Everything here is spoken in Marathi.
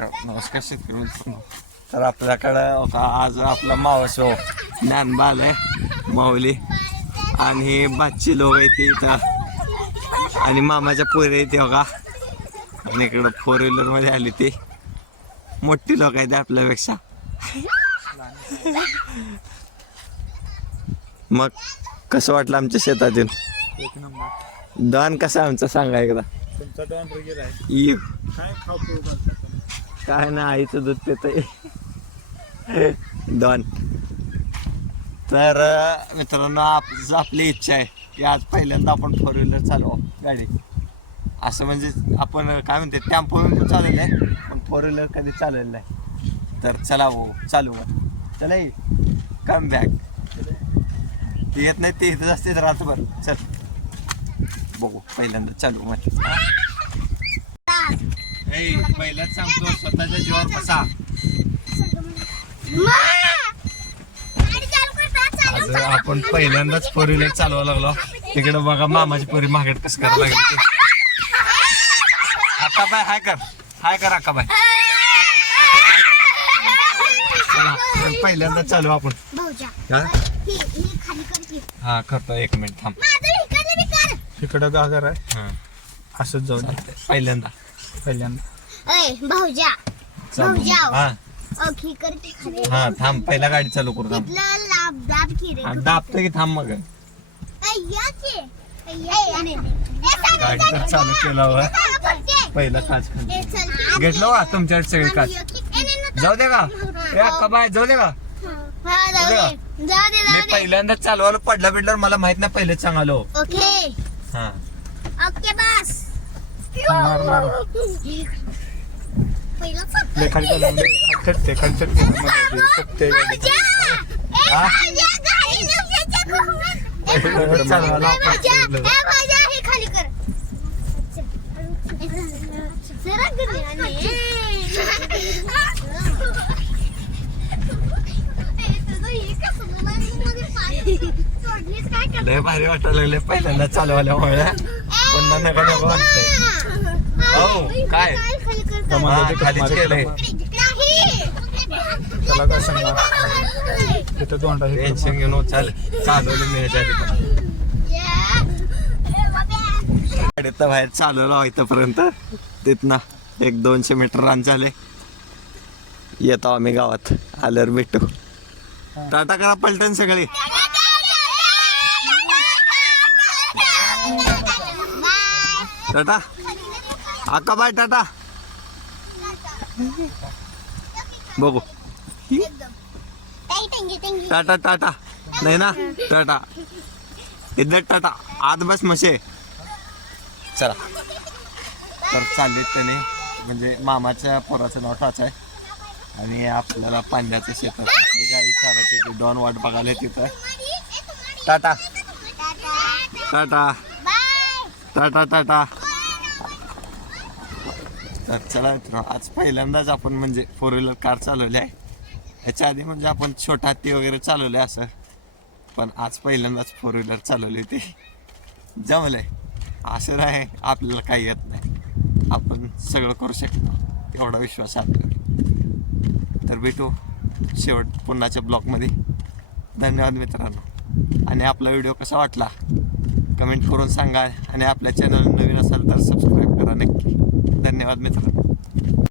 नमस्कार शेतकरी मित्रांनो. तर आपल्याकडं होता आज आपला मावसो. ज्ञानबा आलाय माऊली. आणि बाची लोक आहेत ते इथं. आणि मामाच्या पोरे येते बघा. आणि इकडं फोर व्हीलरमध्ये आली ती. मोठी लोक आहेत आपल्यापेक्षा. मग कसं वाटलं आमच्या नंबर. दान कसं आहे आमचं सांगा एकदा. तुमचा डॉन आहे. काय ना आईचं दूध पितंय. डॉन. तर मित्रांनो आप आपली इच्छा आहे की आज पहिल्यांदा आपण फोर व्हीलर चालवा गाडी. असं म्हणजे आपण काय म्हणते टेम्पो विम्पो चालवलं आहे पण फोर व्हीलर कधी चालवलं नाही. तर चला भाऊ चालू मग. चला कम बॅक ते येत नाही ते इथं असते रात्रभर चल. बघू पहिल्यांदा चालू मग. पहिलाच सांगतो स्वतःच्या जीवावर बसा आज आपण पहिल्यांदाच फोर व्हीलर चालवा लागलो. तिकडे बघा मामाची पोरी मागेट कसं करावं लागेल ते. अक्काबाई हाय कर. हाय कर अक्काबाई. चला तर पहिल्यांदा चालू आपण. भाऊजा हा? ही ही खाली कर की. हा करतो एक मिनिट थांब. माझं इकडलं बी कर. इकडं गागर आहे. हा, असंच जाऊ दे. पहिल्यांदा. पहिल्यांदा. ए भाऊजा. चालू भाऊजा. हा. खाली हा थांब. पहिला गाडी चालू करू थांब. तिथलं लाभ दाब की रे हा, दाबतो की थांब मग. गाडी तर चालू केला हवा पहिला काच खाली घेतलं का. तुमच्याकडे सगळे काच जाऊ दे का? ए अक्का बाय जाऊ दे का? जाऊ दे मी जाऊ दे पहिल्यांदा चालवायला पडला बिडलं मला माहीत नाही पहिले चांगलो ओके. हा. ओके बस. मार, मार. लय खाली चालू लय चालवायला भारी वाटायला लागले पहिल्यांदा चालवायल्यामुळे पुन्हा नका नका वाटतंय. हो, काय? खालीच केलंय. नाही त्याला काय तिथं टेन्शन घेऊन चाल चालवलं मी ह्याच्या आधी. पण. गाडीत बाहेर चालवलं इथपर्यंत. तिथनं एक दोनशे मीटर रान झाले. येतो आम्ही गावात आल्यावर भेटू. टाटा करा पलटण सगळे. टाटा. अक्का बाय टाटा. बघू. टाटा टाटा. नाही ना? टाटा. इधर टाटा. आत बस मशे चला. तर चाललेत त्याने. म्हणजे मामाच्या पोराचं नाव टाच आहे. आणि आपल्याला पांड्याचं शेतात आपली गाडी चालायची ती दोन वाट बघायला तिथं टाटा. टाटा. टाटा टाटा. तर चला मित्रांनो आज पहिल्यांदाच आपण म्हणजे फोर व्हीलर कार चालवली आहे. ह्याच्या आधी म्हणजे आपण छोटा हत्ती वगैरे चालवले असं. पण आज पहिल्यांदाच फोर व्हीलर चालवली होती. जमलंय. असं आहे आपल्याला काही येत नाही. आपण सगळं करू शकतो. एवढा विश्वास आहे आपल्यावर. तर भेटू शेवट पुन्हाच्या ब्लॉगमध्ये. धन्यवाद मित्रांनो. आणि आपला व्हिडिओ कसा वाटला? कमेंट करून सांगा आणि आपल्या चॅनल नवीन असाल तर सबस्क्राईब करा नक्की. धन्यवाद मित्र